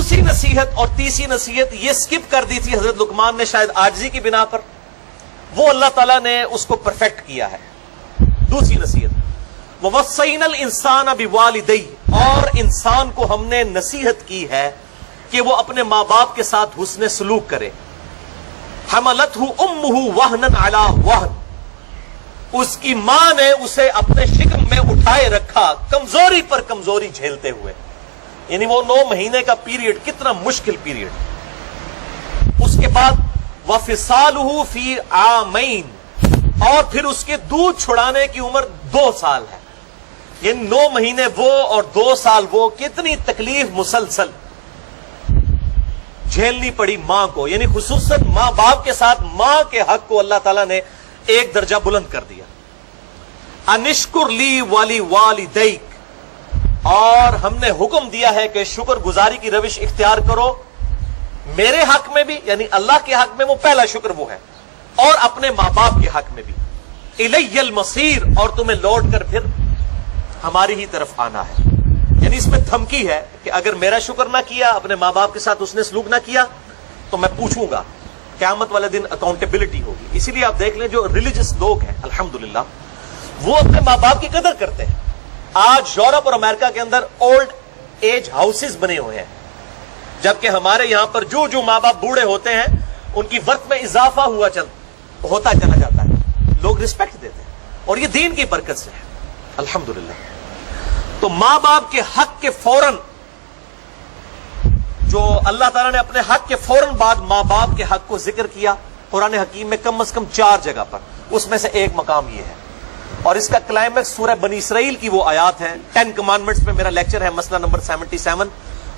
دوسری نصیحت اور تیسری نصیحت یہ سکپ کر دی تھی حضرت لقمان نے شاید عاجزی کی بنا پر، وہ اللہ تعالیٰ نے اس کو پرفیکٹ کیا ہے۔ دوسری نصیحت وَوَصَّيْنَا الْإِنسَانَ بِوَالِدَيْهِ، اور انسان کو ہم نے نصیحت کی ہے کہ وہ اپنے ماں باپ کے ساتھ حسن سلوک کرے۔ حَمَلَتْهُ أُمُّهُ وَهْنًا عَلَى وَهْنٍ، اس کی ماں نے اسے اپنے شکم میں اٹھائے رکھا کمزوری پر کمزوری جھیلتے ہوئے، یعنی وہ 9 مہینے کا پیریڈ کتنا مشکل پیریڈ۔ اس کے بعد وَفِصَالُهُ فِي عَامَيْنِ، اور پھر اس کے دودھ چھڑانے کی عمر 2 سال ہے، یعنی 9 مہینے وہ اور 2 سال وہ، کتنی تکلیف مسلسل جھیلنی پڑی ماں کو، یعنی خصوصاً ماں باپ کے ساتھ ماں کے حق کو اللہ تعالیٰ نے ایک درجہ بلند کر دیا۔ انشکر لی والی والدیک، اور ہم نے حکم دیا ہے کہ شکر گزاری کی روش اختیار کرو میرے حق میں بھی، یعنی اللہ کے حق میں وہ پہلا شکر وہ ہے، اور اپنے ماں باپ کے حق میں بھی۔ الی المصیر، اور تمہیں لوٹ کر پھر ہماری ہی طرف آنا ہے، یعنی اس میں دھمکی ہے کہ اگر میرا شکر نہ کیا، اپنے ماں باپ کے ساتھ اس نے سلوک نہ کیا، تو میں پوچھوں گا، قیامت والے دن اکاؤنٹیبلٹی ہوگی۔ اسی لیے آپ دیکھ لیں جو ریلیجس لوگ ہیں الحمدللہ وہ اپنے ماں باپ کی قدر کرتے ہیں۔ آج یورپ اور امریکہ کے اندر اولڈ ایج ہاؤسز بنے ہوئے ہیں، جبکہ ہمارے یہاں پر جو جو ماں باپ بوڑھے ہوتے ہیں ان کی ورث میں اضافہ ہوتا چلا جاتا ہے، لوگ رسپیکٹ دیتے ہیں، اور یہ دین کی برکت سے ہے الحمدللہ۔ تو ماں باپ کے حق کے فوراً، جو اللہ تعالیٰ نے اپنے حق کے فوراً بعد ماں باپ کے حق کو ذکر کیا قرآن حکیم میں کم از کم 4 جگہ پر، اس میں سے ایک مقام یہ ہے، اور اس کا کلائمیکس سورہ بنی اسرائیل کی وہ آیات ہے، 10 کمانڈمنٹس میں میرا لیکچر ہے، مسئلہ نمبر 77،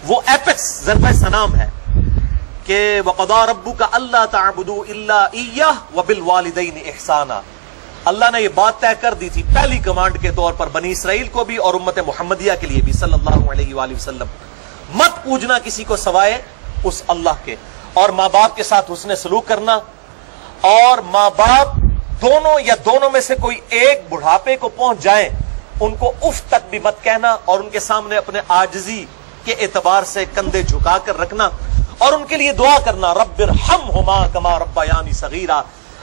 وہ ایپکس ضربہ سنام ہے کہ وَقَضَىٰ رَبُّكَ أَلَّا تَعْبُدُوا إِلَّا إِيَّهُ وَبِالْوَالِدَيْنِ إِحْسَانًا۔ اللہ نے یہ بات طے کر دی تھی پہلی کمانڈ کے طور پر بنی اسرائیل کو بھی اور امت محمدیہ کے لیے بھی صلی اللہ علیہ وآلہ وسلم، مت پوجنا کسی کو سوائے اس اللہ کے، اور ماں باپ کے ساتھ حسن سلوک کرنا، اور ماں باپ دونوں یا دونوں میں سے کوئی ایک بڑھاپے کو پہنچ جائیں ان کو اف تک بھی مت کہنا، اور ان کے سامنے اپنے عاجزی کے اعتبار سے کندھے جھکا کر رکھنا، اور ان کے لیے دعا کرنا رب ارحمہما کما ربیانی صغیرا،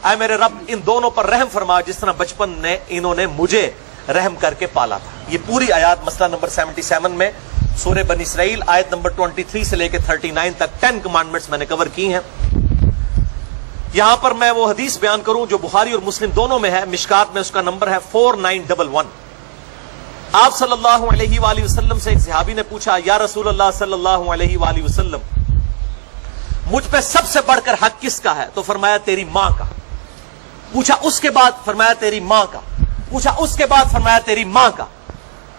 اے میرے رب ان دونوں پر رحم فرما جس طرح بچپن نے انہوں نے مجھے رحم کر کے پالا تھا۔ یہ پوری آیات مسئلہ نمبر 77 میں سورہ بنی اسرائیل آیت نمبر 23 سے لے کے 39 تک 10 کمانڈمنٹس میں نے کور کی ہیں۔ یہاں پر میں وہ حدیث بیان کروں جو بخاری اور مسلم دونوں میں ہے، مشکات میں اس کا نمبر ہے 4911۔ آپ صلی اللہ علیہ وآلہ وسلم سے ایک صحابی نے پوچھا، یا رسول اللہ صلی اللہ علیہ وآلہ وسلم مجھ پہ سب سے بڑھ کر حق کس کا ہے؟ تو فرمایا تیری ماں کا۔ پوچھا اس کے بعد؟ فرمایا تیری ماں کا۔ پوچھا اس کے بعد؟ فرمایا تیری ماں کا۔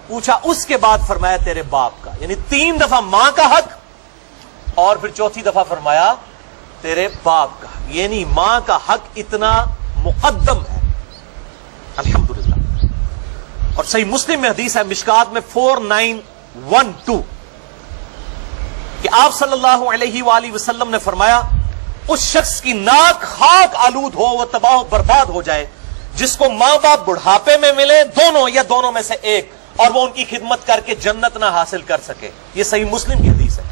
پوچھا اس کے بعد؟ فرمایا تیرے باپ کا، یعنی 3 دفعہ ماں کا حق، اور پھر چوتھی دفعہ فرمایا تیرے باپ کا، یعنی ماں کا حق اتنا مقدم ہے الحمدللہ۔ اور صحیح مسلم میں حدیث ہے مشکات میں 4912 کہ آپ صلی اللہ علیہ وآلہ وسلم نے فرمایا اس شخص کی ناک خاک آلود ہو، وہ تباہ و برباد ہو جائے جس کو ماں باپ بڑھاپے میں ملے دونوں یا دونوں میں سے ایک، اور وہ ان کی خدمت کر کے جنت نہ حاصل کر سکے۔ یہ صحیح مسلم کی حدیث ہے۔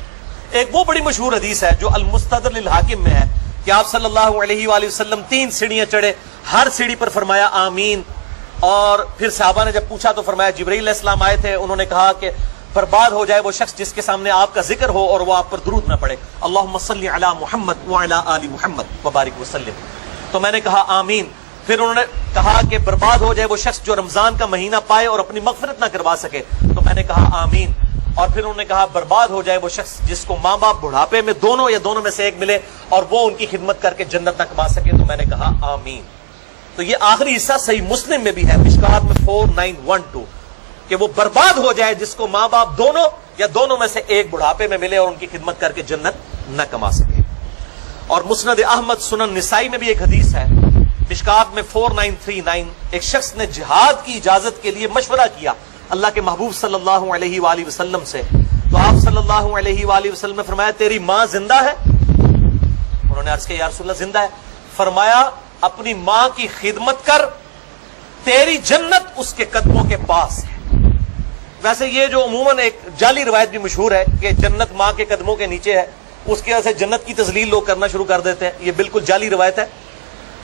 ایک وہ بڑی مشہور حدیث ہے جو المستدرک للحاکم میں ہے کہ آپ صلی اللہ علیہ وآلہ وسلم 3 سیڑھیاں چڑھے، ہر سیڑھی پر فرمایا آمین، اور پھر صحابہ نے جب پوچھا تو فرمایا جبرائیل علیہ السلام آئے تھے، انہوں نے کہا کہ برباد ہو جائے وہ شخص جس کے سامنے آپ کا ذکر ہو اور وہ آپ پر درود نہ پڑے، اللہم صلی علی محمد وعلی آل محمد وبارک وسلم۔ تو میں نے کہا آمین۔ پھر انہوں نے کہا کہ برباد ہو جائے وہ شخص جو رمضان کا مہینہ پائے اور اپنی مغفرت نہ کروا سکے، تو میں نے کہا آمین۔ اور پھر انہوں نے کہا برباد ہو جائے وہ شخص جس کو ماں باپ بڑھاپے میں دونوں یا دونوں میں سے ایک ملے اور وہ ان کی خدمت کر کے جنت نہ کما سکے، تو میں نے کہا آمین۔ تو یہ آخری حصہ صحیح مسلم میں بھی ہے مشکات میں 4912 کہ وہ برباد ہو جائے جس کو ماں باپ دونوں یا دونوں میں سے ایک بڑھاپے میں ملے اور ان کی خدمت کر کے جنت نہ کما سکے۔ اور مسند احمد سنن نسائی میں بھی ایک حدیث ہے مشکات میں 4939، ایک شخص نے جہاد کی اجازت کے لیے مشورہ کیا اللہ کے محبوب صلی اللہ علیہ وآلہ وسلم سے، تو آپ صلی اللہ علیہ وآلہ وسلم نے فرمایا تیری ماں زندہ ہے؟ انہوں نے عرض کیا یا رسول اللہ زندہ ہے۔ فرمایا اپنی ماں کی خدمت کر، تیری جنت اس کے قدموں کے پاس ہے۔ ویسے یہ جو عموماً ایک جعلی روایت بھی مشہور ہے کہ جنت ماں کے قدموں کے نیچے ہے، اس کی وجہ سے جنت کی تذلیل لوگ کرنا شروع کر دیتے ہیں. یہ بالکل جعلی روایت ہے،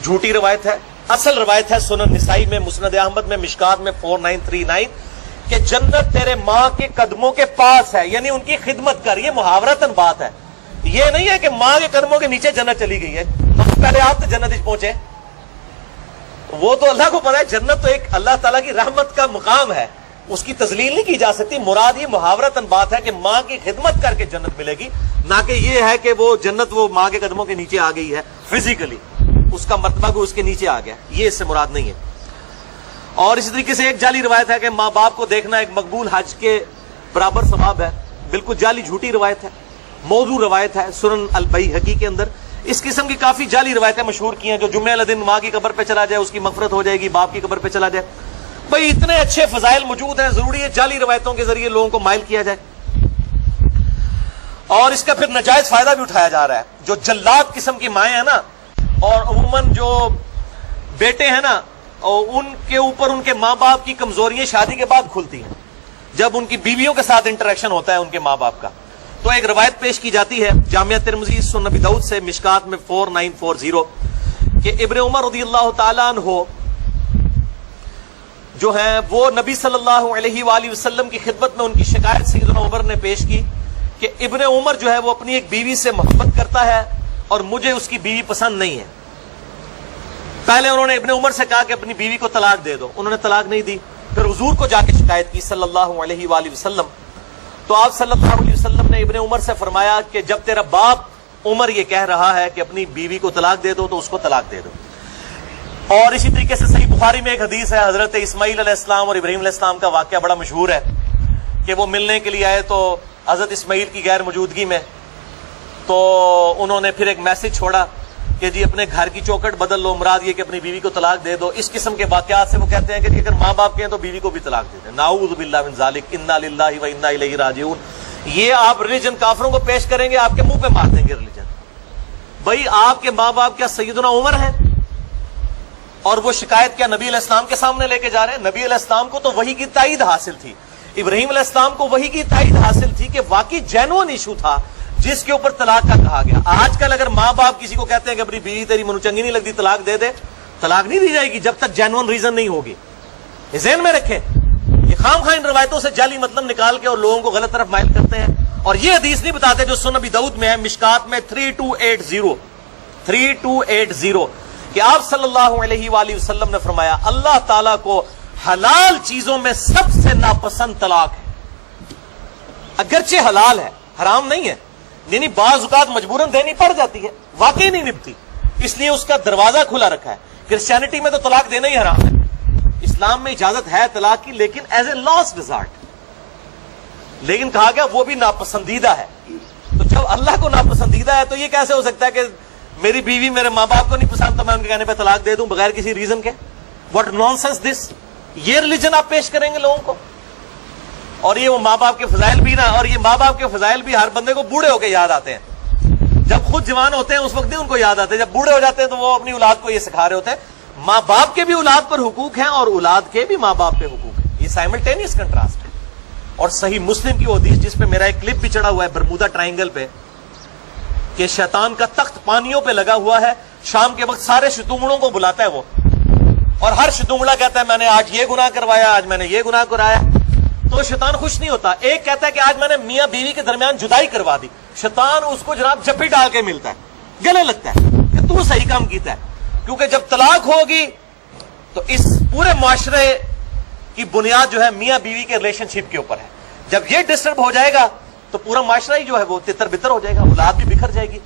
جھوٹی روایت ہے. اصل روایت ہے سنن نسائی میں، مسند احمد میں، مشکات میں 4939 کہ جنت تیرے ماں کے قدموں کے پاس ہے، یعنی ان کی خدمت کر. یہ محاورتاً بات ہے، یہ نہیں ہے کہ ماں کے قدموں کے نیچے جنت چلی گئی ہے تو پہلے آپ تو جنت پہنچے. وہ تو اللہ کو پتا ہے، جنت تو ایک اللہ تعالیٰ کی رحمت کا مقام ہے، اس کی تذلیل نہیں کی جا سکتی. مراد یہ محاورتاً بات ہے کہ ماں کی خدمت کر کے جنت ملے گی، نہ کہ یہ ہے کہ وہ جنت وہ ماں کے قدموں کے نیچے آ گئی ہے فزیکلی، اس کا مرتبہ کو اس کے نیچے آ گیا. یہ اس سے مراد نہیں ہے. اور اسی طریقے سے ایک جعلی روایت ہے کہ ماں باپ کو دیکھنا ایک مقبول حج کے برابر ثواب ہے. بالکل جعلی جھوٹی روایت ہے، موضوع روایت ہے سنن البیہقی کے اندر. اس قسم کی کافی جعلی روایتیں مشہور کی ہیں، جو جمعہ والے دن ماں کی قبر پہ چلا جائے اس کی مغفرت ہو جائے گی، باپ کی قبر پہ چلا جائے. بھئی اتنے اچھے فضائل موجود ہیں، ضروری ہے جعلی روایتوں کے ذریعے لوگوں کو مائل کیا جائے. اور اس کا پھر ناجائز فائدہ بھی اٹھایا جا رہا ہے. جو جلاد قسم کی مائیں ہیں نا، اور عموماً جو بیٹے ہیں نا، اور ان کے اوپر ان کے ماں باپ کی کمزوریاں شادی کے بعد کھلتی ہیں جب ان کی بیویوں کے ساتھ انٹریکشن ہوتا ہے ان کے ماں باپ کا. تو ایک روایت پیش کی جاتی ہے جامعہ ترمذی سنن ابی داؤد سے، مشکات میں 4940 کہ ابن عمر رضی اللہ تعالیٰ عنہ جو ہیں وہ نبی صلی اللہ علیہ وآلہ وسلم کی خدمت میں ان کی شکایت سیدنا عمر نے پیش کی کہ ابن عمر جو ہے وہ اپنی ایک بیوی سے محبت کرتا ہے اور مجھے اس کی بیوی پسند نہیں ہے. پہلے انہوں نے ابن عمر سے کہا کہ اپنی بیوی کو طلاق دے دو، انہوں نے طلاق نہیں دی. پھر حضور کو جا کے شکایت کی صلی اللہ علیہ وآلہ وسلم. تو آپ صلی اللہ علیہ وسلم نے ابن عمر سے فرمایا کہ جب تیرا باپ عمر یہ کہہ رہا ہے کہ اپنی بیوی کو طلاق دے دو تو اس کو طلاق دے دو. اور اسی طریقے سے صحیح بخاری میں ایک حدیث ہے، حضرت اسماعیل علیہ السلام اور ابراہیم علیہ السلام کا واقعہ بڑا مشہور ہے کہ وہ ملنے کے لیے آئے تو حضرت اسماعیل کی غیر موجودگی میں تو انہوں نے پھر ایک میسج چھوڑا کہ جی اپنے گھر کی چوکٹ بدل لو، مراد یہ کہ اپنی بیوی کو طلاق دے دو. اس قسم کے واقعات سے وہ کہتے ہیں کہ اگر ماں باپ کہیں تو بیوی کو بھی طلاق دے دیں. نعوذ باللہ من ذالک، انا للہ و انا الیہ راجعون. یہ آپ ریلیجن کافروں کو پیش کریں گے، آپ کے منہ پہ مار دیں گے ریلیجن. بھائی آپ کے ماں باپ کیا سیدنا عمر ہیں؟ اور وہ شکایت کیا نبی علیہ السلام کے سامنے لے کے جا رہے ہیں؟ نبی علیہ السلام کو تو وحی کی تائید حاصل تھی، ابراہیم علیہ السلام کو وحی کی تائید حاصل تھی کہ واقعی جینوئن ایشو تھا جس کے اوپر طلاق کا کہا گیا. آج کل اگر ماں باپ کسی کو کہتے ہیں کہ اپنی بیوی تیری منو چنگی نہیں لگتی طلاق دے دے، طلاق نہیں دی جائے گی جب تک جینوئن ریزن نہیں ہوگی. یہ ذہن میں رکھیں. یہ خام خواہ ان روایتوں سے جعلی مطلب نکال کے اور لوگوں کو غلط طرف مائل کرتے ہیں. اور یہ حدیث نہیں بتاتے جو سنن ابی داؤد میں ہے، مشکات میں 3280 کہ آپ صلی اللہ علیہ وآلہ وسلم نے فرمایا اللہ تعالیٰ کو حلال چیزوں میں سب سے ناپسند طلاق ہے. اگرچہ حلال ہے، حرام نہیں ہے، یعنی بعض اوقات مجبوراً دینی پڑ جاتی ہے، واقعی نہیں نبھتی، اس لیے اس کا دروازہ کھلا رکھا ہے. کرسچینٹی میں تو طلاق دینا ہی حرام ہے. اسلام میں اجازت ہے طلاق کی، لیکن ایز اے لاسٹ ریزارٹ. لیکن کہا گیا وہ بھی ناپسندیدہ ہے. تو جب اللہ کو ناپسندیدہ ہے تو یہ کیسے ہو سکتا ہے کہ میری بیوی میرے ماں باپ کو نہیں پسند تو میں ان کے کہنے پہ طلاق دے دوں بغیر کسی ریزن کے؟ واٹ نانسنس دس. یہ ریلیجن آپ پیش کریں گے لوگوں کو؟ اور یہ وہ ماں باپ کے فضائل بھی نا، اور یہ ماں باپ کے فضائل بھی ہر بندے کو بوڑھے ہو کے یاد آتے ہیں. جب خود جوان ہوتے ہیں اس وقت نہیں ان کو یاد آتے، جب بوڑھے ہو جاتے ہیں تو وہ اپنی اولاد کو یہ سکھا رہے ہوتے ہیں. ماں باپ کے بھی اولاد پر حقوق ہیں اور اولاد کے بھی ماں باپ پہ حقوق ہیں. یہ سائملٹینیس کنٹراسٹ ہے. اور صحیح مسلم کی وہ حدیث جس پہ میرا ایک کلپ بھی چڑھا ہوا ہے برمودا ٹرائنگل پہ، کہ شیطان کا تخت پانیوں پہ لگا ہوا ہے، شام کے وقت سارے شتونگڑوں کو بلاتا ہے وہ، اور ہر شتونگڑا کہتا ہے میں نے آج یہ گناہ کروایا، آج میں نے یہ گناہ کرایا. تو شیطان خوش نہیں ہوتا. ایک کہتا ہے کہ آج میں نے میاں بیوی کے درمیان جدائی کروا دی. شیطان اس کو جناب جپی ڈال کے ملتا ہے، گلے لگتا ہے کہ تو صحیح کام کیتا ہے. کیونکہ جب طلاق ہوگی تو اس پورے معاشرے کی بنیاد جو ہے میاں بیوی کے ریلیشن شپ کے اوپر ہے. جب یہ ڈسٹرب ہو جائے گا تو پورا معاشرہ ہی جو ہے وہ تتر بتر ہو جائے گا، اولاد بھی بکھر جائے گی،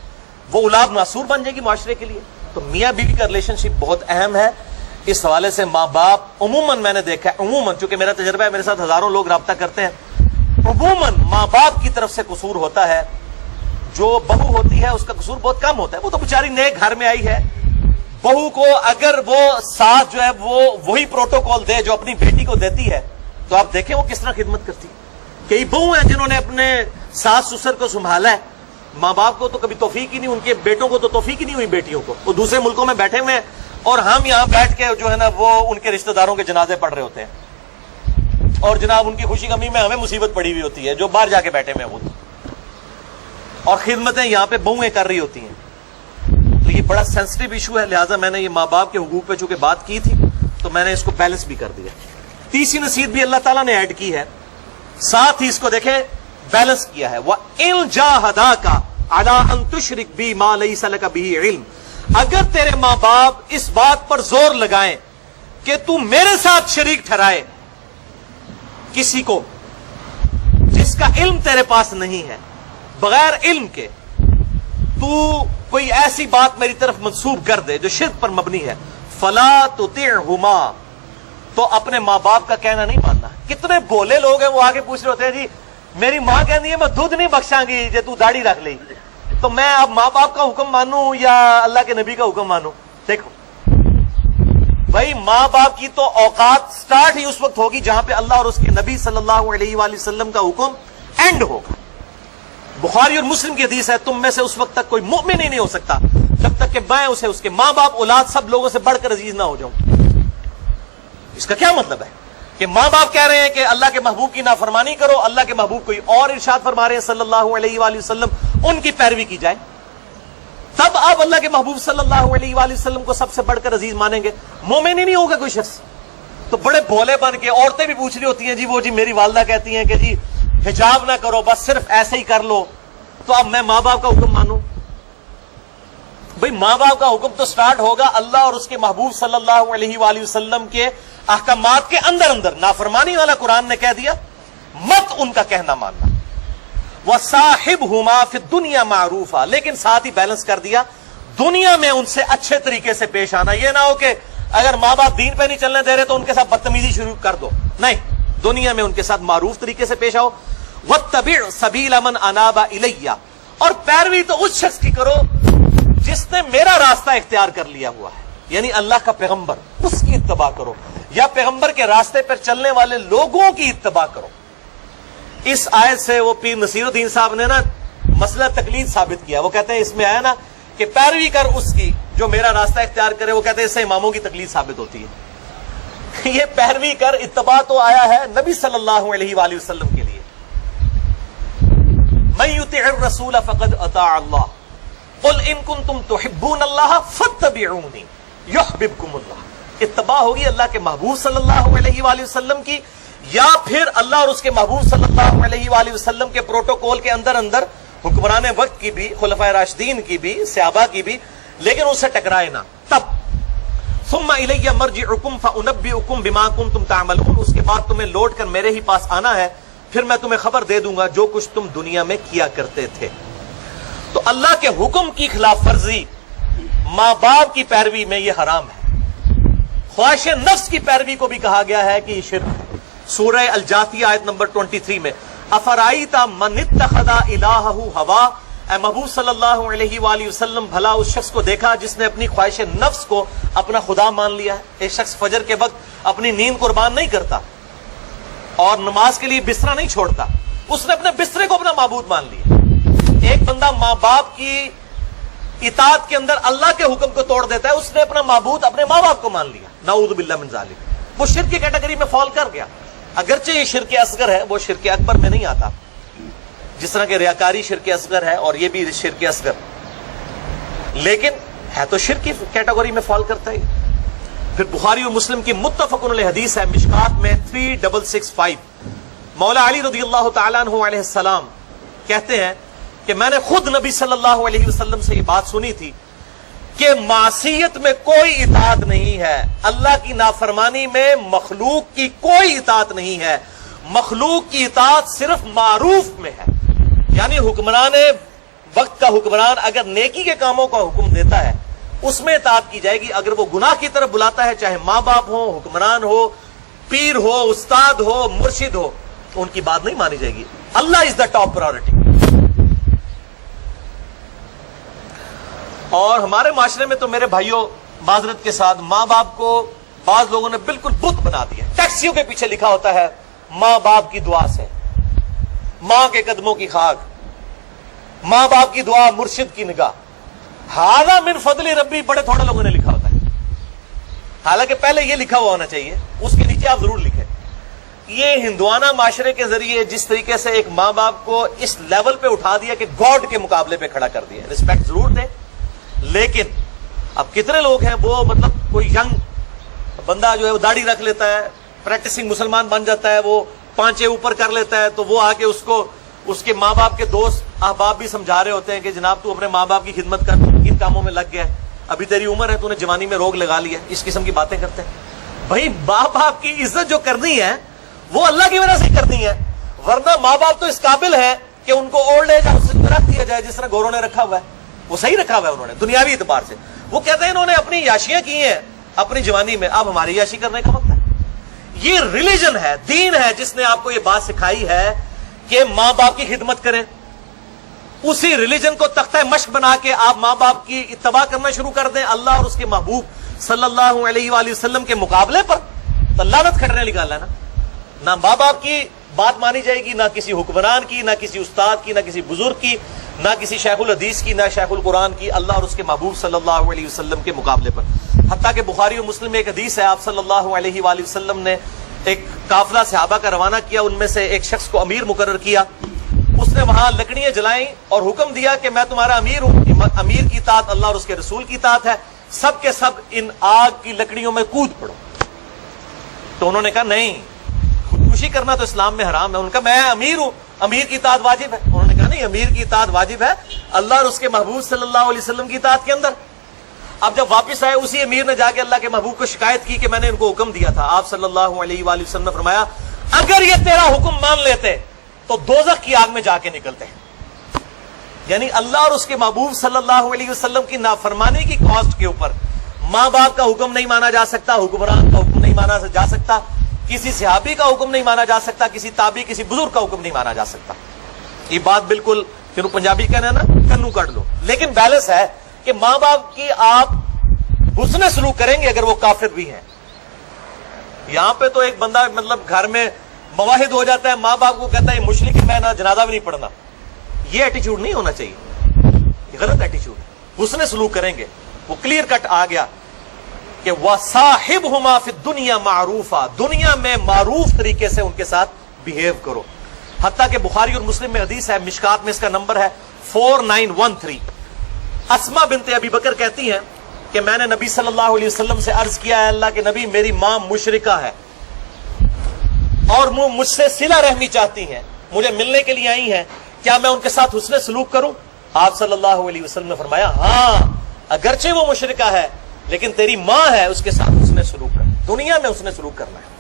وہ اولاد معصور بن جائے گی معاشرے کے لیے. تو میاں بیوی کا ریلیشن شپ بہت اہم ہے. اس حوالے سے ماں باپ عموماً میں نے دیکھا ہے، عموماً چونکہ میرا تجربہ ہے، میرے ساتھ ہزاروں لوگ رابطہ کرتے ہیں، عموماً ماں باپ کی طرف سے قصور ہوتا ہے. جو بہو ہوتی ہے اس کا قصور بہت کم ہوتا ہے. وہ تو بیچاری نئے گھر میں آئی ہے. بہو کو اگر وہ ساتھ جو ہے وہ وہی پروٹوکول دے جو اپنی بیٹی کو دیتی ہے تو آپ دیکھیں وہ کس طرح خدمت کرتی ہے. کئی بہو ہیں جنہوں نے اپنے ساس سسر کو سنبھالا ہے. ماں باپ کو تو کبھی توفیق ہی نہیں، ان کے بیٹوں کو تو توفیق ہی نہیں ہوئی بیٹیوں کو. وہ دوسرے ملکوں میں بیٹھے ہوئے ہیں اور ہم یہاں بیٹھ کے جو ہے نا وہ ان کے رشتہ داروں کے جنازے پڑھ رہے ہوتے ہیں. اور جناب ان کی خوشی غمی میں ہمیں مصیبت پڑی ہوئی ہوتی ہے جو باہر جا کے بیٹھے ہوئے خود، اور خدمتیں یہاں پہ بہویں کر رہی ہوتی ہیں. تو یہ بڑا سینسٹیو ایشو ہے، لہٰذا میں نے یہ ماں باپ کے حقوق پہ چونکہ بات کی تھی تو میں نے اس کو بیلنس بھی کر دیا. تیسری نصیحت بھی اللہ تعالیٰ نے ایڈ کی ہے، ساتھ ہی اس کو دیکھیں بیلنس کیا ہے. وَإِن جَاهَدَاكَ عَلَىٰ أَن تُشْرِكْ بِي مَا لَيْسَ لَكَ بِهِ عِلْمٌ، اگر تیرے ماں باپ اس بات پر زور لگائیں کہ تو میرے ساتھ شریک ٹھہرائے کسی کو جس کا علم تیرے پاس نہیں ہے، بغیر علم کے تو کوئی ایسی بات میری طرف منسوب کر دے جو شرک پر مبنی ہے، فَلَا تُطِعْهُمَا، تو اپنے ماں باپ کا کہنا نہیں ماننا. کتنے بولے لوگ ہیں وہ آگے پوچھ رہے ہوتے ہیں جی میری ماں کہتی ہے میں دودھ نہیں بخشاں گی جے تو داڑھی رکھ لی، تو میں اب ماں باپ کا حکم مانوں یا اللہ کے نبی کا حکم مانوں؟ دیکھو بھائی، ماں باپ کی تو اوقات سٹارٹ ہی اس وقت ہوگی جہاں پہ اللہ اور اس کے نبی صلی اللہ علیہ وآلہ وسلم کا حکم اینڈ ہوگا. بخاری اور مسلم کی حدیث ہے تم میں سے اس وقت تک کوئی مومن ہی نہیں ہو سکتا جب تک کہ میں اسے اس کے ماں باپ اولاد سب لوگوں سے بڑھ کر عزیز نہ ہو جاؤں. اس کا کیا مطلب ہے کہ ماں باپ کہہ رہے ہیں کہ اللہ کے محبوب کی نافرمانی کرو، اللہ کے محبوب کوئی اور ارشاد فرما رہے ہیں صلی اللہ علیہ وآلہ وسلم، ان کی پیروی کی جائے، تب آپ اللہ کے محبوب صلی اللہ علیہ وآلہ وسلم کو سب سے بڑھ کر عزیز مانیں گے. مومن ہی نہیں ہوگا کوئی شخص. تو بڑے بھولے بن کے عورتیں بھی پوچھ رہی ہوتی ہیں جی وہ جی میری والدہ کہتی ہیں کہ جی حجاب نہ کرو، بس صرف ایسے ہی کر لو، تو اب میں ماں باپ کا حکم مانوں؟ بھئی ماں باپ کا حکم تو سٹارٹ ہوگا اللہ اور اس کے محبوب صلی اللہ علیہ وآلہ وسلم کے احکامات کے اندر اندر. نافرمانی والا قرآن نے کہہ دیا مت ان کا کہنا ماننا. وَصَاحِبْهُمَا فِي الدُّنْيَا مَعْرُوفًا، لیکن ساتھ ہی بیلنس کر دیا دنیا میں ان سے اچھے طریقے سے پیش آنا. یہ نہ ہو کہ اگر ماں باپ دین پہ نہیں چلنے دے رہے تو ان کے ساتھ بدتمیزی شروع کر دو، نہیں، دنیا میں ان کے ساتھ معروف طریقے سے پیش آؤ. وَاتَّبِعْ سَبِيلَ مَنْ أَنَابَ إِلَيَّ، اور پیروی تو اس شخص کی کرو جس نے میرا راستہ اختیار کر لیا ہوا ہے، یعنی اللہ کا پیغمبر، اس کی اتباع کرو، یا پیغمبر کے راستے پر چلنے والے لوگوں کی اتباع کرو. اس آیت سے وہ پیر نصیر الدین صاحب نے نا مسئلہ تقلید ثابت کیا. وہ کہتے ہیں اس میں آیا نا کہ پیروی کر اس کی جو میرا راستہ اختیار کرے، وہ کہتے ہیں اس سے اماموں کی تقلید ثابت ہوتی ہے. یہ پیروی کر اتباع تو آیا ہے نبی صلی اللہ علیہ وآلہ وسلم کے لیے. من یطع الرسول فقد اطاع اللہ، قل ان کنتم تحبون اللہ فاتبعونی یحببکم اللہ. اتباع ہوگی اللہ کے محبوب صلی اللہ علیہ وآلہ وسلم کی، یا پھر اللہ اور اس کے محبوب صلی اللہ علیہ وآلہ وسلم کے پروٹوکول کے اندر اندر حکمران وقت کی بھی، خلفائے راشدین کی بھی، صحابہ کی بھی، لیکن ان سے ٹکرائے نہ. تب ثم الی مرجعکم فانبئکم بما کنتم تعملون، اس کے بعد تمہیں لوٹ کر میرے ہی پاس آنا ہے، پھر میں تمہیں خبر دے دوں گا جو کچھ تم دنیا میں کیا کرتے تھے. تو اللہ کے حکم کی خلاف ورزی، ماں باپ کی پیروی میں یہ حرام ہے. خواہش نفس کی پیروی کو بھی کہا گیا ہے کہ یہ شرک ہے. سورہ الجاثیہ آیت نمبر 23 میں افرائیت من اتخذ الہہ ہوا، اے محبوب صلی اللہ علیہ وآلہ وسلم بھلا اس شخص کو دیکھا جس نے اپنی خواہش نفس کو اپنا خدا مان لیا ہے. ایک شخص فجر کے وقت اپنی نیند قربان نہیں کرتا اور نماز کے لیے بستر نہیں چھوڑتا، اس نے اپنے بسترے کو اپنا معبود مان لیا. ایک بندہ ماں باپ کی اطاعت کے اندر اللہ کے حکم کو توڑ دیتا ہے، اس نے اپنا معبود اپنے ماں باپ کو مان لیا. نعوذ باللہ من ذالک، وہ شرک کی کیٹیگری میں فال کر گیا. اگرچہ یہ شرک اصغر ہے، وہ شرک اکبر میں نہیں آتا، جس طرح کہ ریاکاری شرک اصغر ہے اور یہ بھی شرک اصغر، لیکن ہے تو شرک کی کیٹیگری میں فال کرتا ہے. پھر بخاری اور مسلم کی متفق علیہ حدیث ہے مشکات میں 3665، مولا علی رضی اللہ تعالیٰ عنہ علیہ السلام کہتے ہیں کہ میں نے خود نبی صلی اللہ علیہ وسلم سے یہ بات سنی تھی کہ معصیت میں کوئی اطاعت نہیں ہے، اللہ کی نافرمانی میں مخلوق کی کوئی اطاعت نہیں ہے، مخلوق کی اطاعت صرف معروف میں ہے. یعنی حکمران وقت کا حکمران اگر نیکی کے کاموں کا حکم دیتا ہے اس میں اطاعت کی جائے گی، اگر وہ گناہ کی طرف بلاتا ہے، چاہے ماں باپ ہو، حکمران ہو، پیر ہو، استاد ہو، مرشد ہو، ان کی بات نہیں مانی جائے گی. اللہ از دا ٹاپ پرائورٹی. اور ہمارے معاشرے میں تو میرے بھائیوں معذرت کے ساتھ ماں باپ کو بعض لوگوں نے بالکل بت بنا دیا. ٹیکسیوں کے پیچھے لکھا ہوتا ہے ماں باپ کی دعا سے، ماں کے قدموں کی خاک، ماں باپ کی دعا، مرشد کی نگاہ. ھذا من فضل ربی بڑے تھوڑے لوگوں نے لکھا ہوتا ہے، حالانکہ پہلے یہ لکھا ہوا ہونا چاہیے، اس کے نیچے آپ ضرور لکھیں یہ ہندوانہ معاشرے کے ذریعے جس طریقے سے ایک ماں باپ کو اس لیول پہ اٹھا دیا کہ گاڈ کے مقابلے پہ کھڑا کر دیا. رسپیکٹ ضرور دیں, لیکن اب کتنے لوگ ہیں وہ مطلب کوئی ینگ بندہ جو ہے وہ داڑھی رکھ لیتا ہے, پریکٹسنگ مسلمان بن جاتا ہے, وہ پانچے اوپر کر لیتا ہے, تو وہ آ کے اس کو اس کے ماں باپ کے دوست احباب بھی سمجھا رہے ہوتے ہیں کہ جناب تو اپنے ماں باپ کی خدمت کر, ان کاموں میں لگ گیا ہے, ابھی تیری عمر ہے, تو نے جوانی میں روگ لگا لیا. اس قسم کی باتیں کرتے ہیں. بھائی ماں باپ کی عزت جو کرنی ہے وہ اللہ کی وجہ سے کرنی ہے, ورنہ ماں باپ تو اس قابل ہے کہ ان کو اولڈ ایج رکھ دیا جائے جس طرح گوروں نے رکھا ہوا ہے. وہ صحیح رکھا ہوا ہے انہوں نے دنیاوی اعتبار سے. وہ کہتے ہیں انہوں نے اپنی یاشیاں کی ہیں اپنی جوانی میں, اب ہماری یاشی کرنے کا وقت ہے. یہ ریلیجن ہے, دین ہے جس نے آپ کو یہ بات سکھائی ہے کہ ماں باپ کی خدمت کریں. اسی ریلیجن کو تختہ مشق بنا کے آپ ماں باپ کی اتباع کرنا شروع کر دیں اللہ اور اس کے محبوب صلی اللہ علیہ وآلہ وسلم کے مقابلے پر, تو لعنت کھٹنے نکالا ہے نا. نہ ماں باپ کی بات مانی جائے گی, نہ کسی حکمران کی, نہ کسی استاد کی, نہ کسی بزرگ کی, نہ کسی شیخ الحدیث کی, نہ شیخ القرآن کی, اللہ اور اس کے محبوب صلی اللہ علیہ وسلم کے مقابلے پر. حتیٰ کہ بخاری و مسلم میں ایک حدیث ہے, آپ صلی اللہ علیہ وآلہ وسلم نے ایک قافلہ صحابہ کا روانہ کیا, ان میں سے ایک شخص کو امیر مقرر کیا. اس نے وہاں لکڑیاں جلائیں اور حکم دیا کہ میں تمہارا امیر ہوں, امیر کی اطاعت اللہ اور اس کے رسول کی اطاعت ہے, سب کے سب ان آگ کی لکڑیوں میں کود پڑو. تو انہوں نے کہا نہیں, خودکشی کرنا تو اسلام میں حرام ہے. ان کا میں امیر ہوں, امیر کی اطاعت واجب ہے. انہوں نے کہا نہیں, امیر کی اطاعت واجب ہے اللہ اور اس کے محبوب صلی اللہ علیہ وسلم کی اطاعت کے اندر. اب جب واپس آئے اسی امیر نے جا کے اللہ کے محبوب کو شکایت کی کہ میں نے ان کو حکم دیا تھا. آپ صلی اللہ علیہ وآلہ وسلم نے فرمایا اگر یہ تیرا حکم مان لیتے تو دوزخ کی آگ میں جا کے نکلتے ہیں. یعنی اللہ اور اس کے محبوب صلی اللہ علیہ وسلم کی نافرمانی کی کاسٹ کے اوپر ماں باپ کا حکم نہیں مانا جا سکتا, حکمران کا حکم نہیں مانا جا سکتا, کسی صحابی کا حکم نہیں مانا جا سکتا, کسی تابعی کسی بزرگ کا حکم نہیں مانا جا سکتا. یہ بات بالکل جنہوں پنجابی کہنا ہے نا کنو کاٹ لو, لیکن بیلنس ہے کہ ماں باپ کی آپ حسن سلوک کریں گے اگر وہ کافر بھی ہیں. یہاں پہ تو ایک بندہ مطلب گھر میں مواحد ہو جاتا ہے, ماں باپ کو کہتا ہے مشرک ہے, میں نہ جنازہ بھی نہیں پڑھنا. یہ ایٹیچیوڈ نہیں ہونا چاہیے, یہ غلط ایٹیچیوڈ ہے. حسن سلوک کریں گے. وہ کلیئر کٹ آ گیا کہ وَصَاحِبْهُمَا فِي الدُّنْيَا مَعْرُوفًا, دنیا میں معروف طریقے سے ان کے ساتھ بیہیو کرو. حتیٰ کہ بخاری اور مسلم میں حدیث ہے, مشکات میں اس کا نمبر ہے 4913. اسما بنت ابی بکر کہتی ہیں کہ میں نے نبی صلی اللہ علیہ وسلم سے عرض کیا ہے اللہ کے نبی میری ماں مشرکہ ہے اور مجھ سے صلہ رحمی چاہتی ہیں, مجھے ملنے کے لیے آئی ہیں, کیا میں ان کے ساتھ حسن سلوک کروں؟ آپ صلی اللہ علیہ وسلم نے فرمایا ہاں, اگرچہ وہ مشرکہ ہے لیکن تیری ماں ہے, اس کے ساتھ حسن سلوک کر, دنیا میں حسن سلوک کرنا ہے.